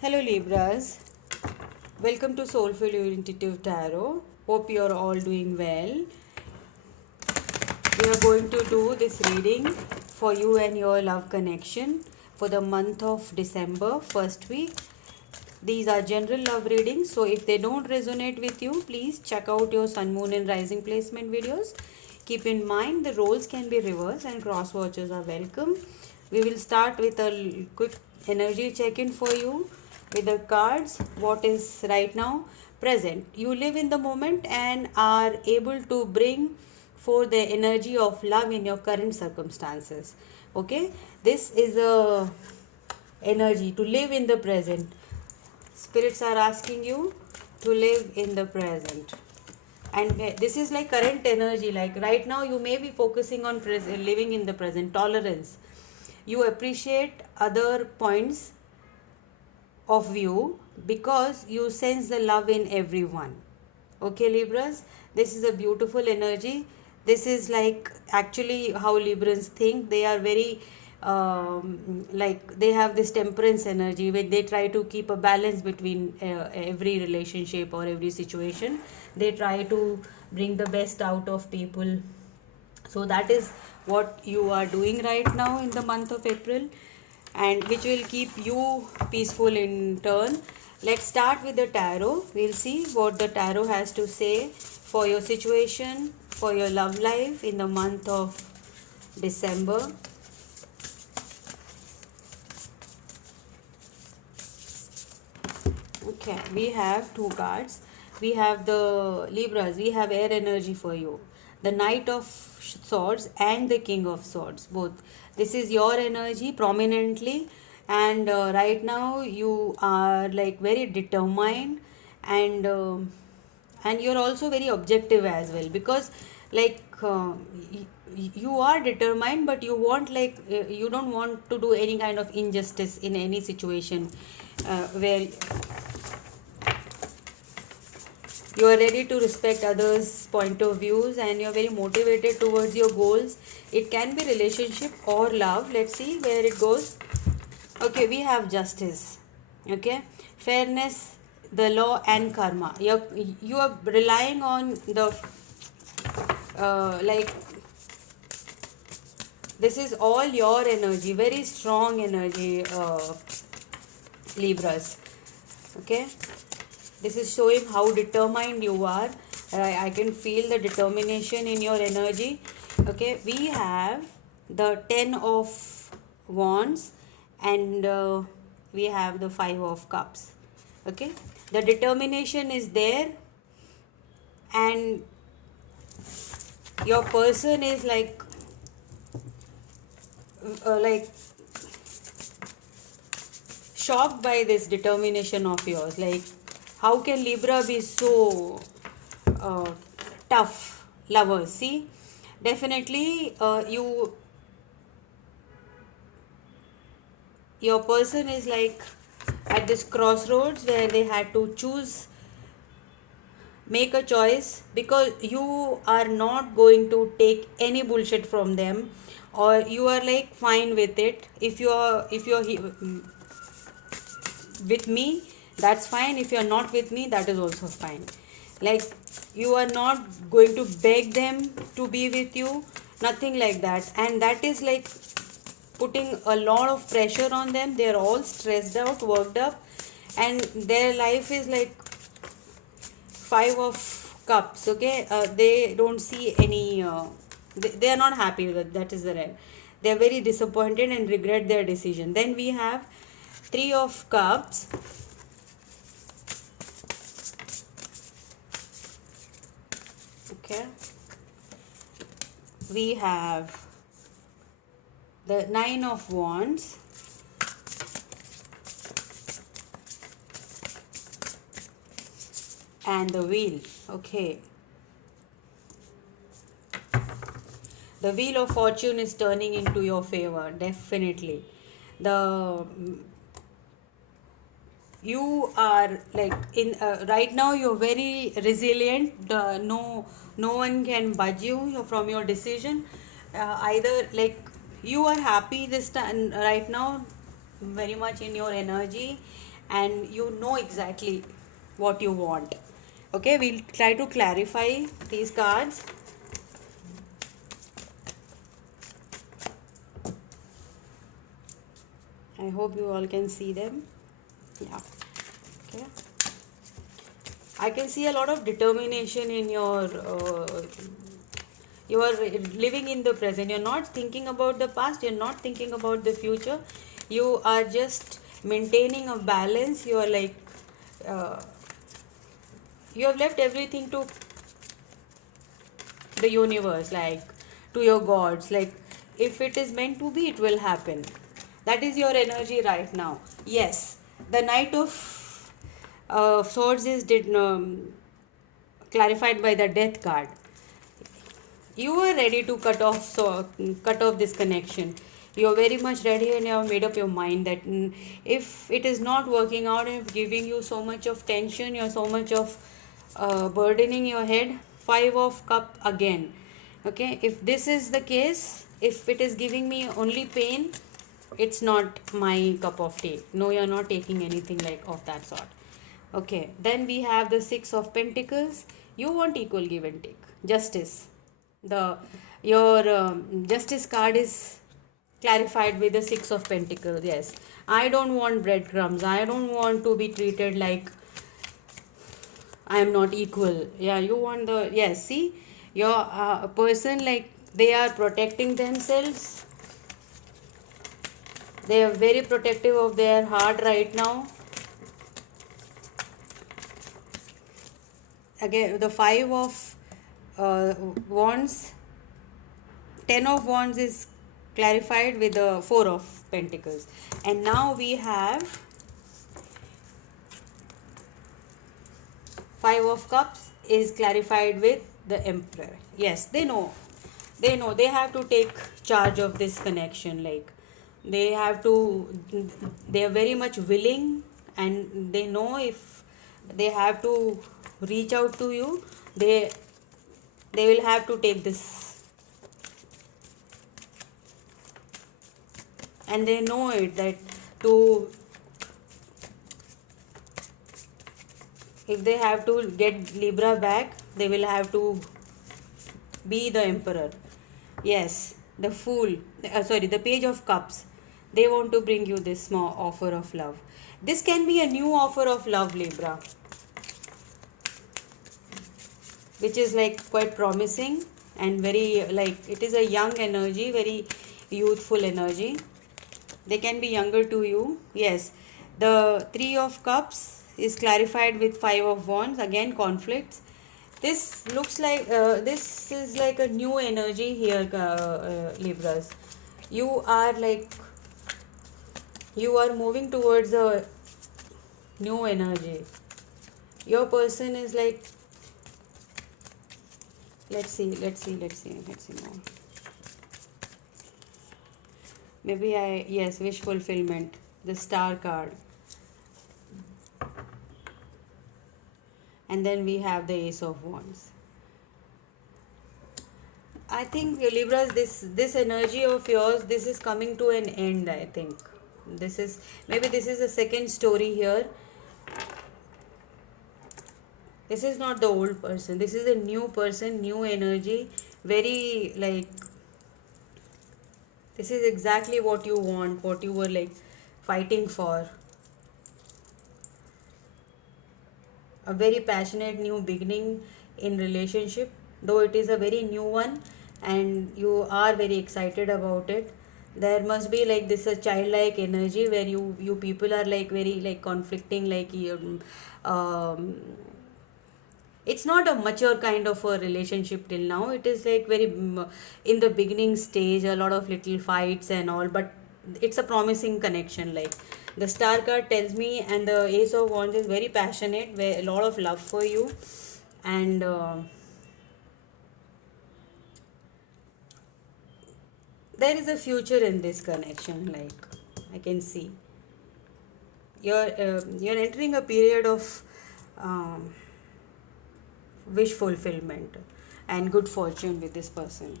Hello Libras, welcome to Soulful Intuitive Tarot. Hope you are all doing well. We are going to do this reading for you and your love connection for the month of December, first week. These are general love readings, so if they don't resonate with you, please check out your Sun, Moon, and Rising placement videos. Keep in mind the roles can be reversed and cross watchers are welcome. We will start with a quick energy check in for you with the cards. What is right now present? You live in the moment and are able to bring for the energy of love in your current circumstances. Okay, this is a energy to live in the present. Spirits are asking you to live in the present, and this is like current energy. Like right now you may be focusing on living in the present. Tolerance, you appreciate other points of view because you sense the love in everyone. Okay Libras, this is a beautiful energy. This is like actually how Librans think. They are very like they have this temperance energy where they try to keep a balance between every relationship or every situation. They try to bring the best out of people. So that is what you are doing right now in the month of April, and which will keep you peaceful in turn. Let's start with the tarot. We'll see what the tarot has to say for your situation, for your love life in the month of December. Okay, we have two cards. We have the Libras, we have air energy for you. The Knight of Swords and the King of Swords, both. This is your energy prominently, and right now you are like very determined, and and you're also very objective as well, because like you are determined, but you want like you don't want to do any kind of injustice in any situation where you are ready to respect others point of views, and you're very motivated towards your goals. It can be relationship or love. Let's see where it goes. Okay, we have justice. Okay, fairness, the law, and karma. You are relying on the like this is all your energy, very strong energy, Libras. Okay, this is showing how determined you are. I can feel the determination in your energy. Okay, we have the 10 of wands, and we have the 5 of cups. Okay, the determination is there, and your person is like shocked by this determination of yours. Like, how can Libra be so uh, tough lovers? See, definitely your person is like at this crossroads where they had to choose, make a choice, because you are not going to take any bullshit from them, or you are like fine with it. If you're with me, that's fine. If you're not with me, that is also fine. Like, you are not going to beg them to be with you, nothing like that. And that is like putting a lot of pressure on them. They're all stressed out, worked up, and their life is like 5 of cups. Okay, they don't see any they are not happy with it. That is the red. They are very disappointed and regret their decision. Then we have 3 of cups. Okay, we have the 9 of wands, and the wheel. Okay, the wheel of fortune is turning into your favor, definitely. The you are like in right now you're very resilient. No one can budge you from your decision. Either like you are happy this time right now, very much in your energy, and you know exactly what you want. Okay, we'll try to clarify these cards. I hope you all can see them. Yeah. Okay. I can see a lot of determination in your you are living in the present. You're not thinking about the past, you're not thinking about the future. You are just maintaining a balance. You are like uh, you have left everything to the universe, like to your gods. Like if it is meant to be, it will happen. That is your energy right now. Yes, the Knight of Swords is clarified by the Death card. You are ready to cut off this connection. You are very much ready, and you have made up your mind that if it is not working out and giving you so much of tension, you're so much of burdening your head. 5 of Cup again. Okay, if this is the case, if it is giving me only pain, it's not my cup of tea. No, you're not taking anything like of that sort. Okay, then we have the 6 of Pentacles. You want equal give and take, justice. The your Justice card is clarified with the 6 of Pentacles. Yes, I don't want breadcrumbs. I don't want to be treated like I am not equal. Yeah, you want the, yes. See, your person, like they are protecting themselves. They are very protective of their heart right now. Again, the 5 of Wands, 10 of Wands is clarified with the 4 of Pentacles, and now we have 5 of Cups is clarified with the Emperor. Yes, they know they have to take charge of this connection. Like they have to, they are very much willing, and they know if they have to reach out to you, they will have to take this, and they know it that to, if they have to get Libra back, they will have to be the Emperor. Yes, the Fool, the Page of Cups. They want to bring you this small offer of love. This can be a new offer of love, Libra, which is like quite promising and very, like, it is a young energy, very youthful energy. They can be younger to you. Yes, the 3 of Cups is clarified with 5 of Wands. Again, conflicts. This looks like this is like a new energy here, Libras. You are like, you are moving towards a new energy. Your person is like, let's see more. Maybe yes, wish fulfillment, the Star card. And then we have the Ace of Wands. I think, Libras, this energy of yours, this is coming to an end. I think this is, maybe this is a second story here. This is not the old person, this is a new person, new energy, very like, this is exactly what you want, what you were like fighting for. A very passionate new beginning in relationship, though it is a very new one and you are very excited about it. There must be like this a childlike energy where you people are like very like conflicting, like it's not a mature kind of a relationship till now. It is like very in the beginning stage, a lot of little fights and all, but it's a promising connection. Like the Star card tells me, and the Ace of Wands is very passionate, a lot of love for you, and there is a future in this connection. Like I can see you're entering a period of wish fulfillment and good fortune with this person.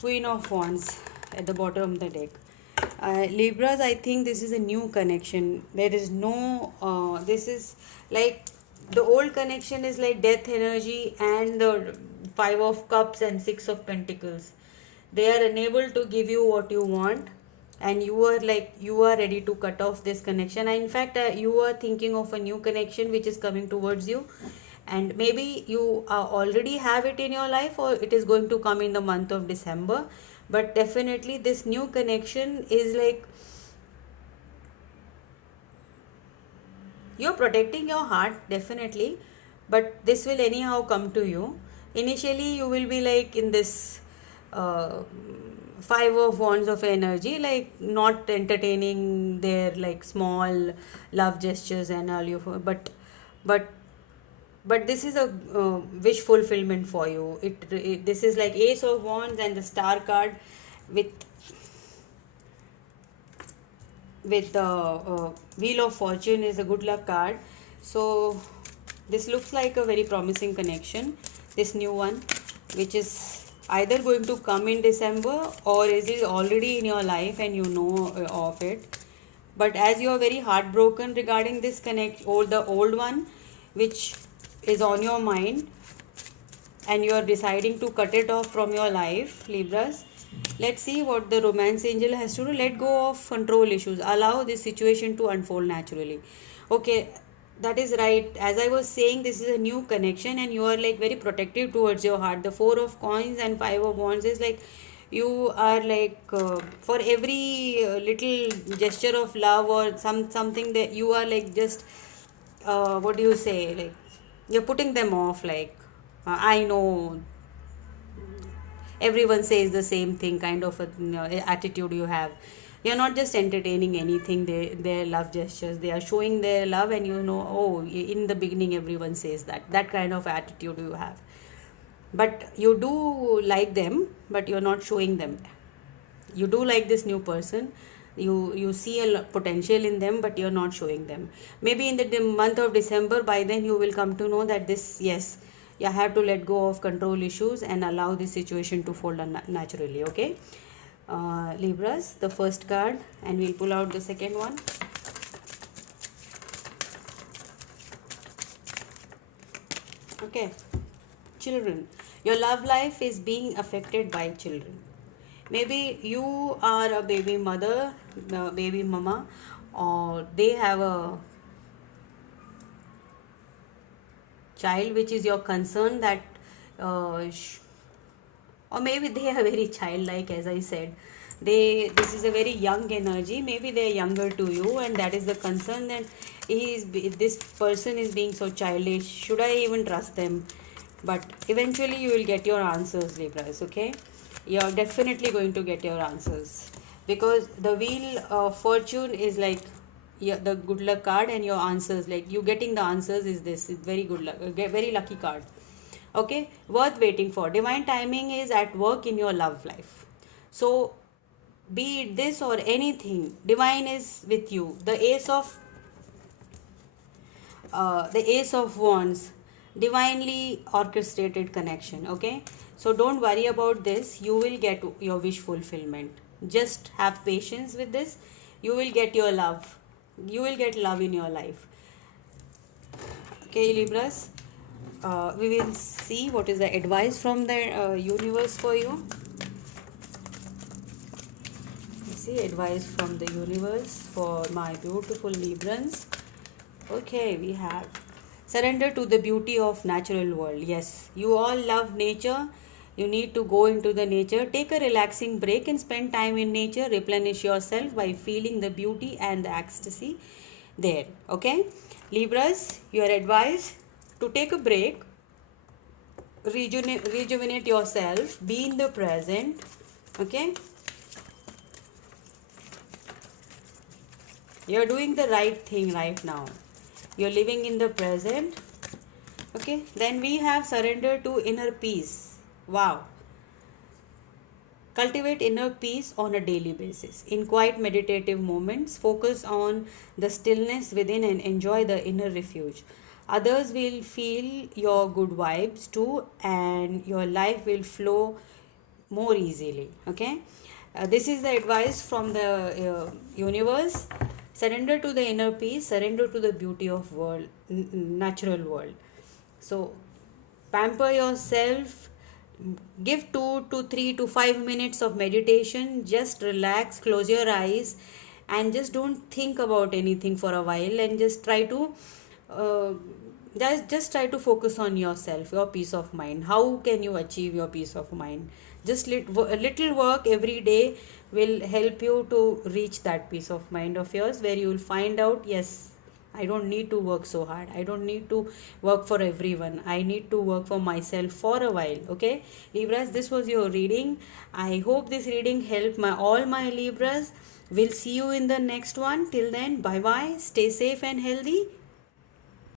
Queen of Wands at the bottom of the deck. Libras, I think this is a new connection. There is no, this is like the old connection is like death energy and the Five of Cups and Six of Pentacles. They are unable to give you what you want, and you are like, you are ready to cut off this connection. And in fact, you are thinking of a new connection which is coming towards you, and maybe you already have it in your life, or it is going to come in the month of December. But definitely this new connection is like, you're protecting your heart definitely, but this will anyhow come to you. Initially you will be like in this uh, Five of Wands of energy, like not entertaining their like small love gestures and all you, but but this is a wish fulfillment for you. This is like Ace of Wands and the Star card with the Wheel of Fortune is a good luck card. So this looks like a very promising connection, this new one, which is either going to come in December, or is it already in your life and you know of it. But as you are very heartbroken regarding this connect, or the old one which is on your mind, and you are deciding to cut it off from your life, Libras, let's see what the romance angel has to do. Let go of control issues, allow this situation to unfold naturally. Okay, that is right. As I was saying, this is a new connection and you are like very protective towards your heart. The Four of Coins and Five of Wands is like, you are like for every little gesture of love or something that you are like just what do you say, like you're putting them off, like I know everyone says the same thing, kind of a attitude you have. You're not just entertaining anything, their love gestures, they are showing their love, and you know, oh, in the beginning everyone says that kind of attitude you have. But you do like them, but you're not showing them. You do like this new person, you see a potential in them, but you're not showing them. Maybe in the month of December, by then you will come to know that this, yes, you have to let go of control issues and allow this situation to fold naturally. Okay, Libras, the first card, and we'll pull out the second one. Okay, children, your love life is being affected by children. Maybe you are a baby mother, baby mama, or they have a child which is your concern, that or maybe they are very childlike, as I said. This is a very young energy, maybe they are younger to you, and that is the concern, that this person is being so childish, should I even trust them? But eventually you will get your answers, Libras. Okay, you're definitely going to get your answers, because the Wheel of Fortune is like, yeah, the good luck card, and your answers, like you getting the answers, is this, it's very good luck, very lucky card. Okay, worth waiting for. Divine timing is at work in your love life. So be it this or anything, divine is with you. The Ace of Wands, divinely orchestrated connection. Okay, so don't worry about this, you will get your wish fulfillment. Just have patience with this, you will get your love, you will get love in your life. Okay, Libras, we will see what is the advice from the universe for you. See, advice from the universe for my beautiful Librans. Okay, we have surrender to the beauty of natural world. Yes, you all love nature. You need to go into the nature, take a relaxing break and spend time in nature. Replenish yourself by feeling the beauty and the ecstasy there. Okay, Libras, you are advised to take a break, rejuvenate yourself, be in the present. Okay, you're doing the right thing right now, you're living in the present. Okay, then we have surrender to inner peace. Wow, cultivate inner peace on a daily basis. In quiet meditative moments, focus on the stillness within and enjoy the inner refuge. Others will feel your good vibes too, and your life will flow more easily. Okay, This is the advice from the universe. Surrender to the inner peace, surrender to the beauty of world, natural world. So pamper yourself, give 2 to 3 to 5 minutes of meditation, just relax, close your eyes, and just don't think about anything for a while, and just try to uh, just try to focus on yourself, your peace of mind. How can you achieve your peace of mind? Just a little work every day will help you to reach that peace of mind of yours, where you will find out, yes, I don't need to work so hard. I don't need to work for everyone. I need to work for myself for a while. Okay, Libras, this was your reading. I hope this reading helped all my Libras. We'll see you in the next one. Till then, bye bye. Stay safe and healthy.